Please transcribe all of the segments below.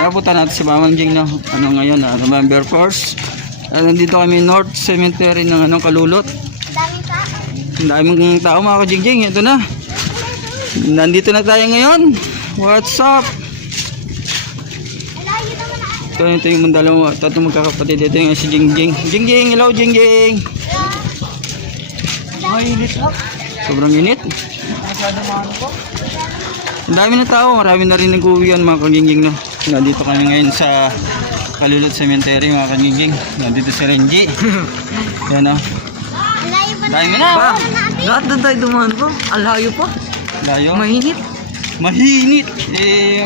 Napunta natin si Mamang Jing na ano ngayon, November 1st. Nandito kami North Cemetery ng Kalulot. Ang daming tao mga ka-Jing-Jing. Ito na. Nandito na tayo ngayon. What's up? Ito yung dalawa. Tatlong magkakapatid. Ito yung si Jing-Jing. Jing-Jing, hello Jing-Jing. Mainit lang. Sobrang init. Masyado mahal po. Ang dami na tao. Marami na rin nag-uwian mga ka-Jing-Jing. No? Nandito kami ngayon sa Kalulot Cemetery mga ka-Jing-Jing. Nandito si Renji. Yan o. Dami na. Lahat na tayo dumaan po. Ang layo po. Layo. Mainit. Mahinit.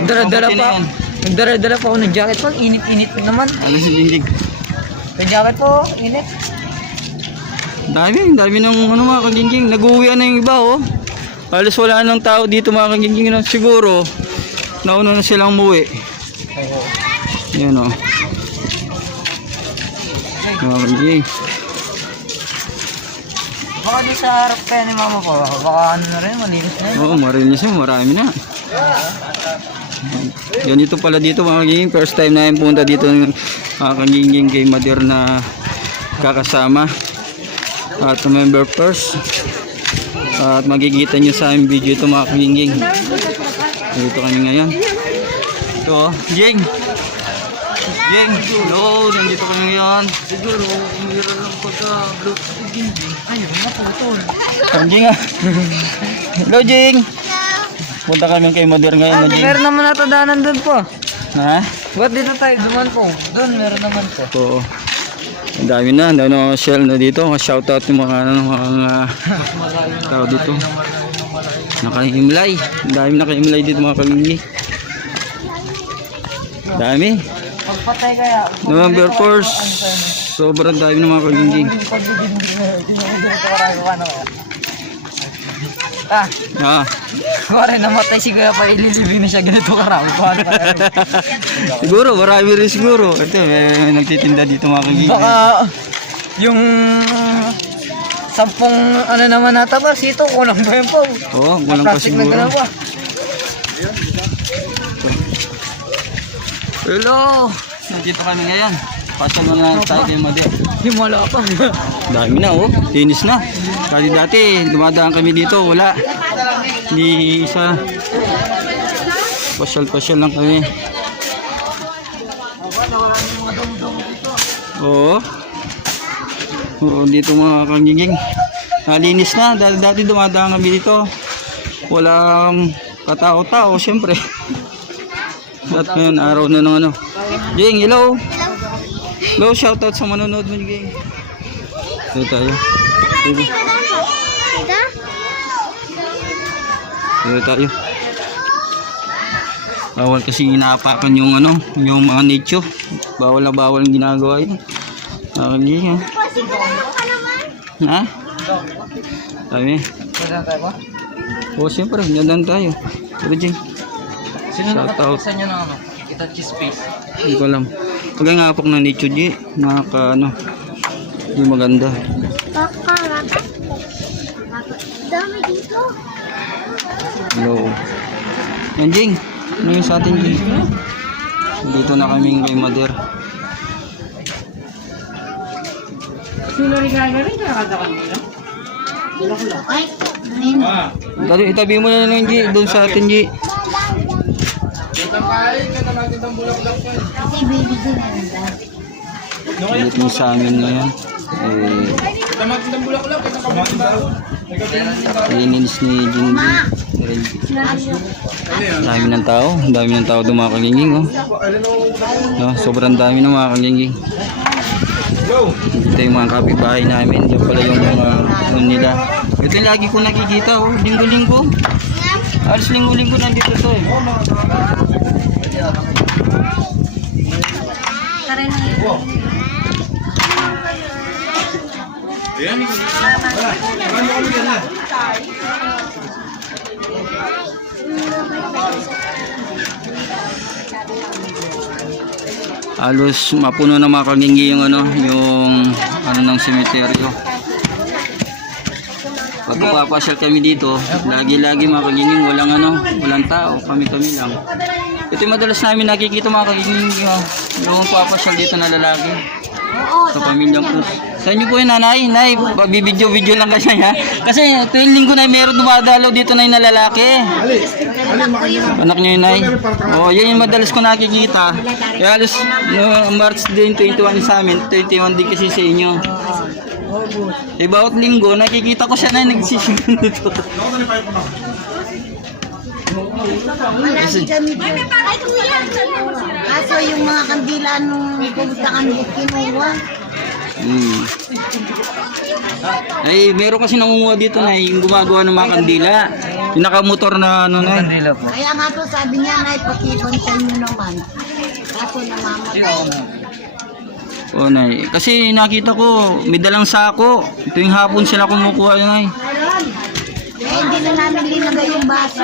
Nagdara-dara pa. Nagdara-dara pa ako ng jacket po. Init-init naman. Ano si Jing-Jing? Yung jacket po, init. Dami ng mga ka-Jing-Jing. Nag-uwian na yung iba oh. Halos wala nang tao dito mga ka-Jing-Jing. No? Siguro nauna na silang umuwi. Yan o. Mga ka-Jing-Jing. Baka di sa harap kaya ni mama po. Baka ano na rin, malinis na yun. Oo, marinis yun. Marami na. Yan dito pala dito mga ka-Jing-Jing. First time na yung punta dito mga ka-Jing-Jing kay Mother na kakasama. At November 1st. At magkikita nyo sa aming video ito mga ka-Jing-Jing. Dito kami ngayon. Ito, Jing. Jing, hello. Nandito kami ngayon. Siguro, umiral lang pagka-block sa Jing-Jing. Ayun na po ito. Jing ah. Hello Jing. Punta kami kay Mother ngayon na Jing. Meron naman natadanan doon po. Ha? Ba't dito tayo duman po? Doon, meron naman po. Oo. Ang dami na mga shell na dito. Mga shoutout yung mga tao dito. Nakahimlay. Ang dami nakahimlay dito mga ka-Jing-Jing. Dami. Pagpatay kaya. November 1st. Sobrang dami ng mga ka-Jing-Jing. Ah. Kuwari namatay si Kuya pa ililibing na siya ganito karami. Siguro, marami rin siguro. Ito, may nagtitinda dito mga ka-Jing-Jing. Baka yung 10 ano naman natabas ito, kulang ba yun po? Oo, kulang pa Plastic na siguro. dalawa. Hello! Nandito kami ngayon. Pasal na tayo kay Mother. Himala pa. Dami na oh, linis na. Kasi dati dumadaan kami dito, wala. Hindi isa. Pasyal-pasyal lang kami. Oo. Oo, dito mga ka-Jing-Jing. Nalinis na, dati dumadaan kami dito. Walang katao-tao, syempre. At ngayon, araw na ng ano. Jing, hello! Hello, shoutout sa manonood mo, Jing. Dito tayo. Dito tayo. Bawal kasi inaapakan yung ano, yung mga nicho. Bawal na bawal ang ginagawa yun. Nakakaging ha. Ha? Dami. Saan tayo ba? Oo, siyempre, nandan tayo. Pero Jing. Sino Shoutout. nakatapusan nyo ng ano? Itachi space. Hindi ko alam. Pag nga apok na nicho, Jing. Nakaka ano. Hindi maganda. Dami dito. Hello. Yan Jing. Ano yung sa atin Jing? Dito na kami kay Mother. Sino rin kaya rin? Nakakata ka nila? Ay, ayun. Itabi mo na lang Jing. Doon sa atin Jing. Kasi baby din na nandun. Dito mo sa amin ngayon. Ininis ni Jing. Dami ng tao. Dami ng tao doon mga ka-Jing-Jing. Oh. No, sobrang dami ng mga ka-Jing-Jing. Ito yung mga kapitbahay namin. Diyan pala yung mga nila. Ito yung lagi ko nakikita. Oh. Linggo-linggo. Alas linggo-linggo nandito to eh. Tara na yun. Halos mapuno na mga ka-Jing-Jing yung ano ng semeteryo. Pag papasyal kami dito, lagi-lagi mga kagingin, walang tao, kami-kami lang. Ito yung madalas namin nakikita mga kagingin, yung papasyal dito na lalaki. Sa Pamilyang Cruz. Sa inyo po yung nanay, bibidyo-video lang kasi ha. Kasi ito yung linggo na meron dumadalaw dito na yung lalaki. Anak niyo yun, nay. Oh, yan yung madalas ko nakikita. Kaya alas no, March din 21 sa amin, 21 din kasi sa inyo. Bawat linggo nakikita ko siya na nagsisimula dito. Malagi kami dyan. Kaso yung mga kandila nung pumunta kami kinuha. Ay, meron kasi nangunguha dito na yung gumagawa ng mga kandila. Yung nakamotor na ano na. Kandila po. Kaya nga po sabi niya na ipakibantay nyo naman. Kaso namamatay. Oh, nay. Kasi nakita ko, may dalang sako. Ito yung hapon sila kumukuha yun, ay. Hindi na namin linagay yung baso.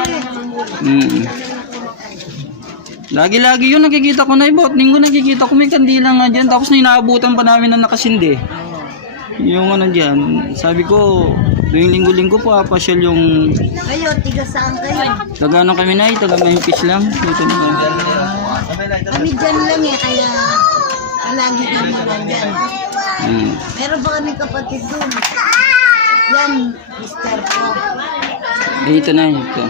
Lagi-lagi yun nakikita ko na ibot. Linggo nakikita ko may kandila nga dyan. Tapos inaabutan pa namin na nakasindi. Yung ano dyan. Sabi ko, yung linggo-linggo po pasyal yung... Kayo, tiga saan kayo? Taga ano kami na, taga Memphis lang. Dito na. Kami dyan lang eh, kaya palagi kami dyan. Meron ba kami kapatid doon? Yan, Mr. Po. Dito na, ito.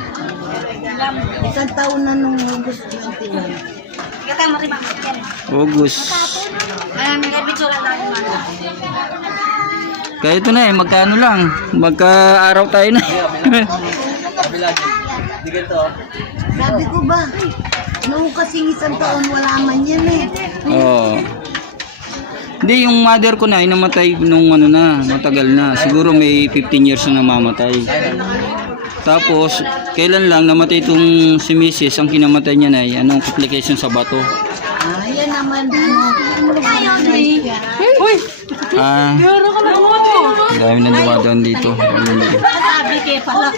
Isang taon na nung August 21. August. Kaya ito na magkano lang. Magka-araw tayo na. Sabi ko ba, noong kasing isang taon wala man yan eh. Oo. Hindi, yung mother ko na, namatay nung ano na, matagal na. Siguro may 15 years na namamatay. Tapos, kailan lang namatay itong si Mrs. Ang kinamatay niya na anong complication sa bato. Yan naman, Uy! Dami na dumadaan dito. sabi kayo pala.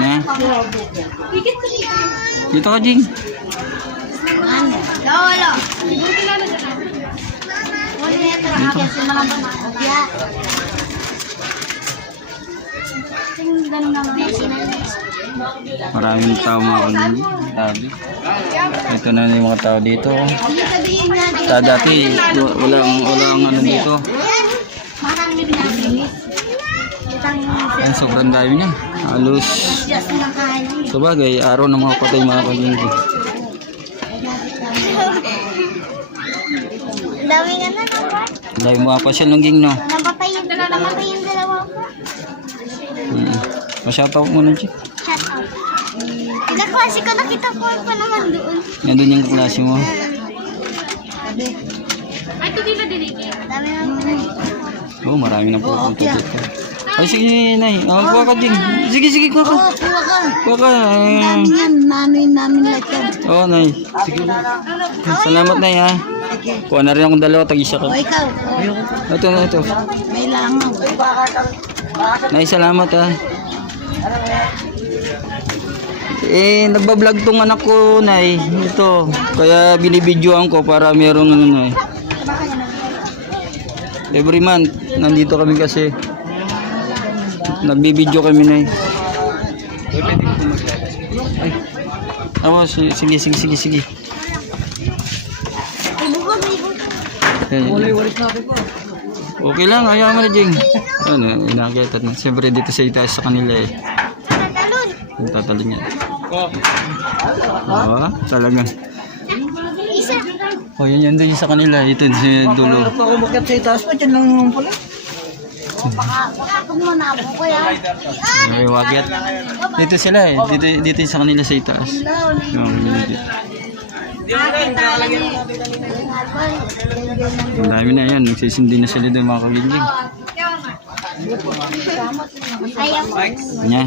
Na? Dito ka, Jing. Wala. Maraming tao mga kanini. Ito na yung mga tao dito. Dati, walang ano dito. Ayan, sobrang dami niya. Halos, sabagay, araw ng mga patay mga kanini. Dami nga na naman. Dahil mga pasyal ng ging, no? Namatay yung dalawa ko. Masyataw mo na, Chick. Shut up. Naklase ko, nakita ko pa naman doon. Nandun yung klase mo. Ay, ito din na diligid. Dami naman. Oo, marami na po punto dito. Ay, sige, nay. Kuha ka, Jing. Sige, kuha ka. Oo, kuha ka. Kuha ka. Dami yan, nanoy namin lahat yan. Oo, nay. Sige. Salamat, nay, ha. Kuha na rin akong dalawa, tag-isa ka. O, ikaw. Ito. May langaw. Nay, salamat, ha. Nagbablog tong anak ko, nay. Ito. Kaya binibidyoan ko para merong ano, nay. Every month, nandito kami kasi. Nagbibidyo kami, nay. Ay. Sige. Okay lang, ayaw mo na, Jing. Ano, inakita na. Siyempre dito sa itaas sa kanila eh. Tatalon niya. Oo, talaga. Oh, yun din sa kanila. Ito sa dulo. Ako bakit sa itaas pa, dyan lang pala. Pag mo na ako ko yan. May wagyat. Dito sila eh. Dito sa kanila sa itaas. Ang dami na yan. Nagsisindi na sila doon mga kagiging. Kanya.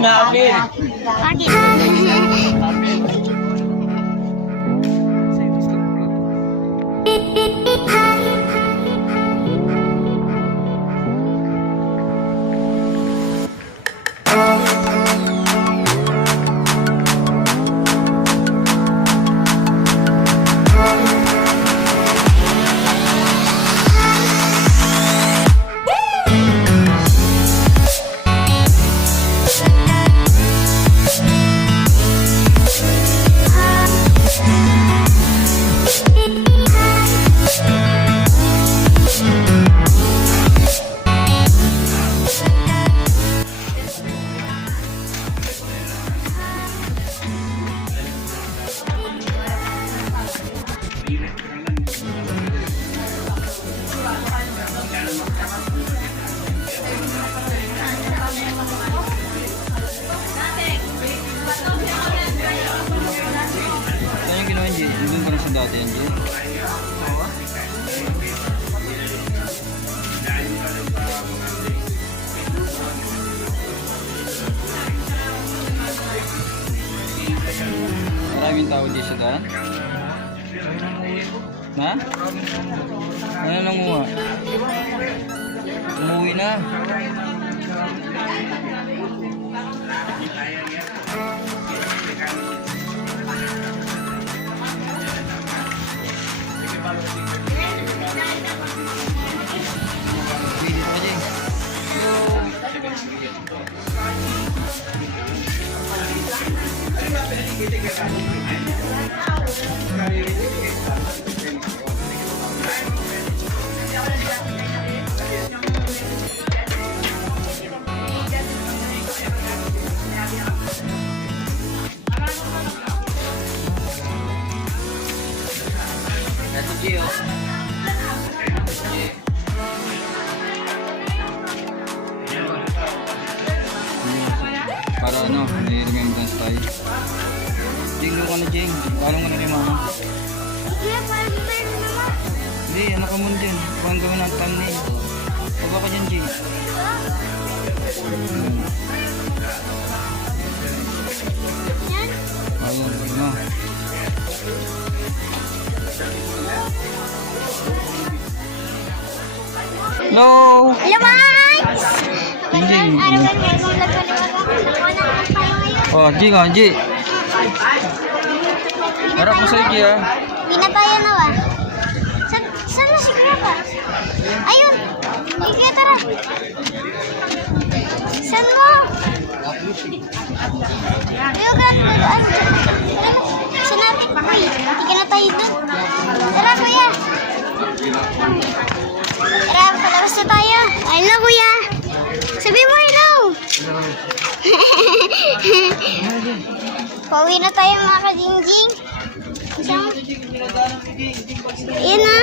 Napin. Bakit? dati yan, Jay. Maraming tao di sa daan? Ha? Ano nanguha? Umuwi na. Dito pa, Jay. Ito, Jay, oh. Jay. Para ano, may remembrance tayo. Jing, doon ka na, Jing. Paano ka na rin, mama? Hindi, ano ka muna dyan? Parang gawin ng thumbnail. Baba ka dyan, Jing. Ayun, ayun na. Hello! Hello, Mike! Jing, Ano ba, may vlog pa naman ako. Nakuha na lang tayo ngayon. oh, Jing, oh, Jing. Harap mo sa'yo, Jing, ah. Hindi na tayo na ba? Saan na si Kuya ba? Ayun! Sige, tara! Saan mo? Ayun, ano? Saan natin? Uy, hindi na tayo dun. Tara, Kuya! Tara, palabas na tayo. Hello, Kuya! Sabi mo hello! Pauwi na tayo mga kadingjing. Ayan na.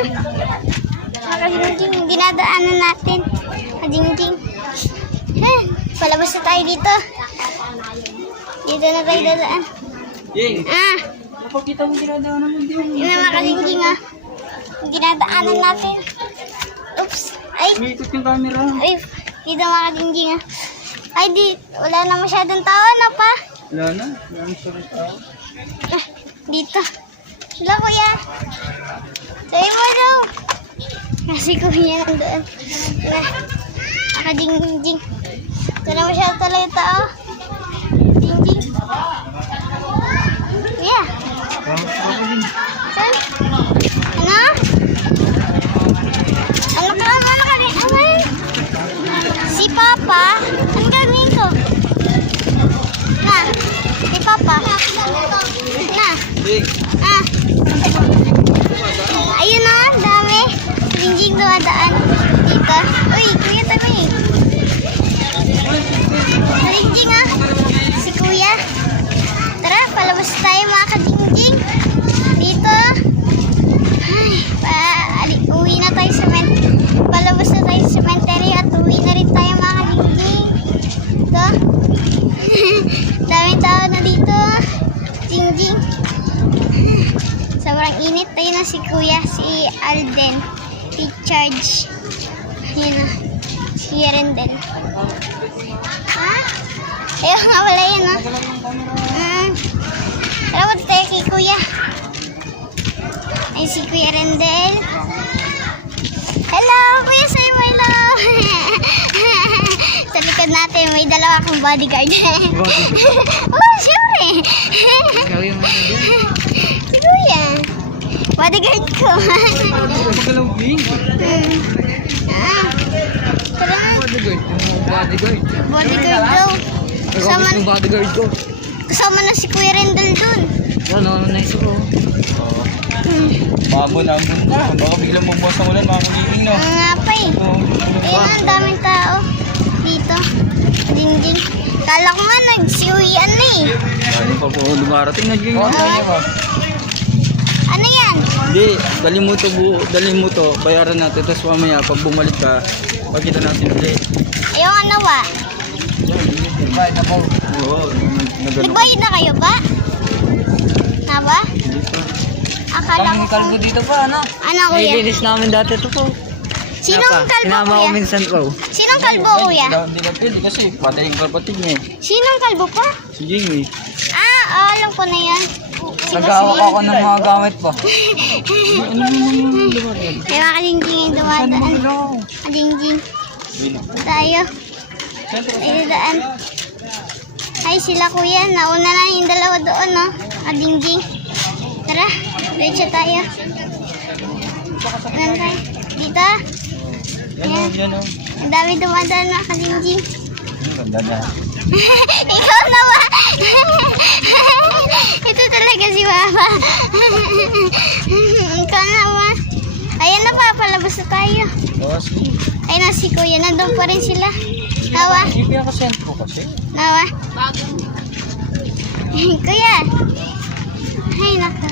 Mga kadingjing, dinadaanan natin. Kadingjing. Palabas na tayo dito. Dito na tayo dadaan. Jing, Ah, napakita mo dinadaanan mo, Jing. yun na mga kadingjing ah. Dinadaanan natin. Oops. Ay, Umiikot yung camera. ay, dito mga kadingjing ah. Ay, wala na masyadong tao na pa. Wala na. Wala na sa tao. Ah, dito. Hello, Kuya. Sabi mo daw. Kasi Kuya nandoon. Tara. Nakading-ding. Ito na masyado talaga tao. Ding-ding. Kuya. Saan? Ano? Ano ka? Ano ka rin? Ano? Si Papa? Anong gagawin ko? Na. Si Papa. Na. Jing, Ah. Ayun na, dami. Jingjing dumadaan dito. Uy, Kuya tabi. Jingjing ah. Si Kuya. Tara, palabas tayo mga kadingjing. Dito. Ay, uwi na tayo sa palabas na tayo sa cemetery at uwi na rin tayo mga kadingjing. Ito. Daming tao na dito. Jingjing. Sobrang init. Tayo na si Kuya, si Alden. I-charge. Yun na. Si Rendel. Ha? Ayun nga wala yun, ha? Tara, punta tayo kay Kuya. Ay, si Kuya Rendel. Hello, Kuya, say my love. Sa likod natin, may dalawa akong bodyguard. Oh, syempre. Si Kuya. Bodyguard ko. magalaw, Jing. Ah. Tara na. Bodyguard. Bodyguard. Bodyguard daw. Kasama, bodyguard ko. kasama na si Kuya Rendel dun. Ano na iso ko? Mabon na. Baka biglang magbuwas ng ulan, mga kuliging, no? Ang nga pa eh. Ayun, ang daming tao. Dito. Ding-ding. Kala ko nga nagsiuwian na eh. Ano pa po dumarating na, Jing? Ano yan? Hindi, dali mo to, bayaran natin, tapos mamaya pag bumalik ka, pagkita natin ulit. Ayaw nga nawa. Oo, nagano. Nagbayad na kayo ba? Na ba? Akala ko Kaming kalbo dito pa, ano? Ano kuya? Nilinis namin dati ito po. Sinong kalbo Sinama ko kuya? minsan po. Sinong kalbo kuya? Hindi ka pwede kasi patay yung kapatid niya eh. Sinong kalbo pa? Si Jamie. Alam ko na yan. Si Nag-awak ako ng mga gamit po. May mga kadingjing yung dumadaan. Kadingjing. Tayo. Tayo daan. Ay, sila kuya. Nauna na yung dalawa doon, no? Kadingjing. Tara, diretso tayo. Saan tayo? Dito. Yan. Yan o. Ang dami dumadaan na kadingjing. Ganda na. Ikaw naman. Ito talaga si Mama. Ikaw naman. Ayan na pa, palabas na tayo. Oh, sige. Ayun na si Kuya, nandun pa rin sila. Nawa, Hindi ako send po kasi. nawa. Kuya. Ay, naka.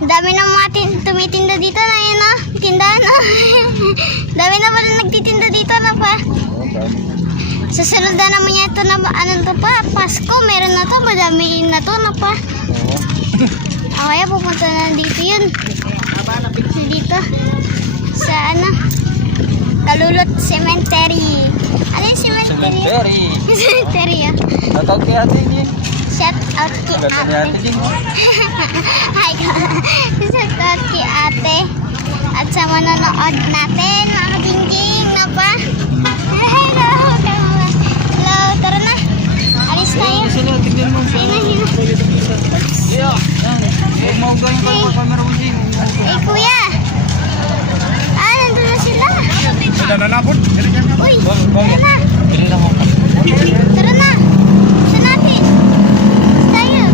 Ang dami na mga tumitinda dito na yun, no? Tindahan, no? Dami na pala nagtitinda dito na pa. Oh, dami. Susunod na naman yan ito na ano to pa, Pasko, meron na to, madami na to na pa. Oo. Kaya pupunta na dito yun. Dito. Sa ano? Kalulot Cemetery. Ano yung cemetery? Cemetery. Cemetery, ah. Natawag kay ate niya. Shout out kay Ganda ni ate ate. din. Oh. Hi, shout out kay ate. At sa manonood natin, mga kabingjing na pa. Hello, hello, tara na. Alis tayo. Sila, tignan mo. Ayun na, yun. Yeah. Huwag mo gawin pa camera mo din. Eh, kuya. Nandun na sila. Sila na napon. Uy, tara na. Bili lang ako. Tara na. Sa natin. Tayo.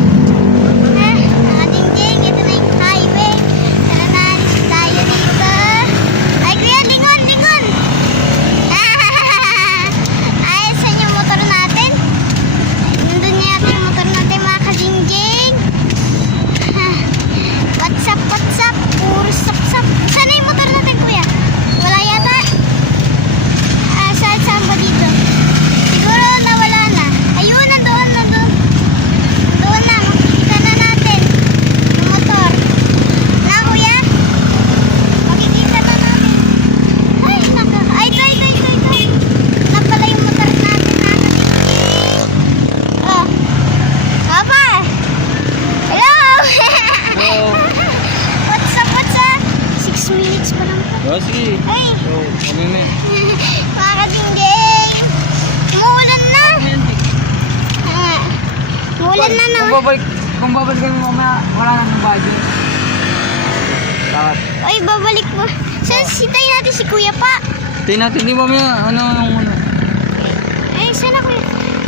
Nakadingjing. Ito na yung highway. Tara na. Alis tayo dito. Ay, kuya, lingon, lingon. Ayos, saan yung motor natin? Nandun niya yung motor natin, mga kadingjing. What's up, what's up? Puro sap-sap. Saan na yung motor natin, kuya? Wala yata. Saan ba dito? Siguro nawala na. Ayun, nandoon, nandoon. Doon na, makikita na natin yung motor. Na, kuya? Makikita na natin. Ay, naka. Ay, try. Napala yung motor natin, nakakatingin. Oh. Papa! Hello! What's up, what's up? 6 minutes pa lang po. Oh, sige. Ay! So, kami na. Mga kadinggay! Umuulan na! Umuulan na, no? Kung babalik kami mamaya, wala na ng budget. Bakit? Ay, babalik mo. Sintay natin si Kuya pa. Tingnan natin, di ba may ano. Ay, sana Kuya?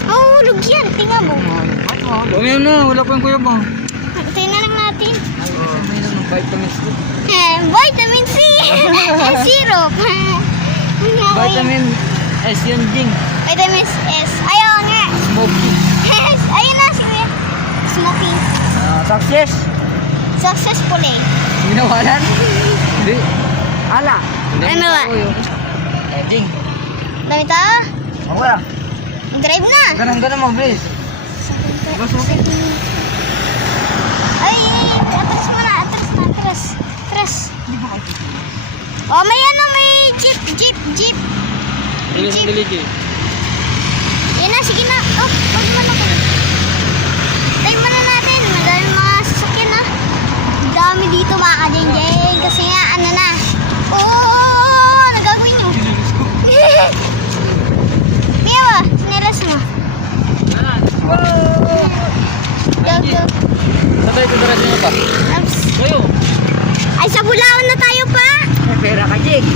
Mahulog yan. Tingnan mo. Mamaya na, wala pa yung kuya mo. Tingnan na lang natin. May naman vitamins ko. Vitamin C! Syrup. Vitamin S yun, Jing. Vitamin S. Ayaw nga. Smoking. Yes. Ayun na si Kuya. Smoking. Success. Successfully. Ginawalan? Hindi. Ala. Ano ba? Jing. Dami tao. Ako ya. Drive na. Ganun mag-brace. Ay, atras mo na. Atras. Oh, may ano, may jeep. Bilis ang dilig eh. Yan na, sige na. Oh, wag mo na. Tayo muna natin. Madami mga sasakyan, ha. Dami dito, mga kadingjeng. Kasi nga, ano na. Oo, nagagawin nyo. Kaya ba, sinilas mo. Go. Sabay ko diretso niyo pa. Ups. Kayo. Ay, sa Bulawan na tayo pa. May pera ka, Jing.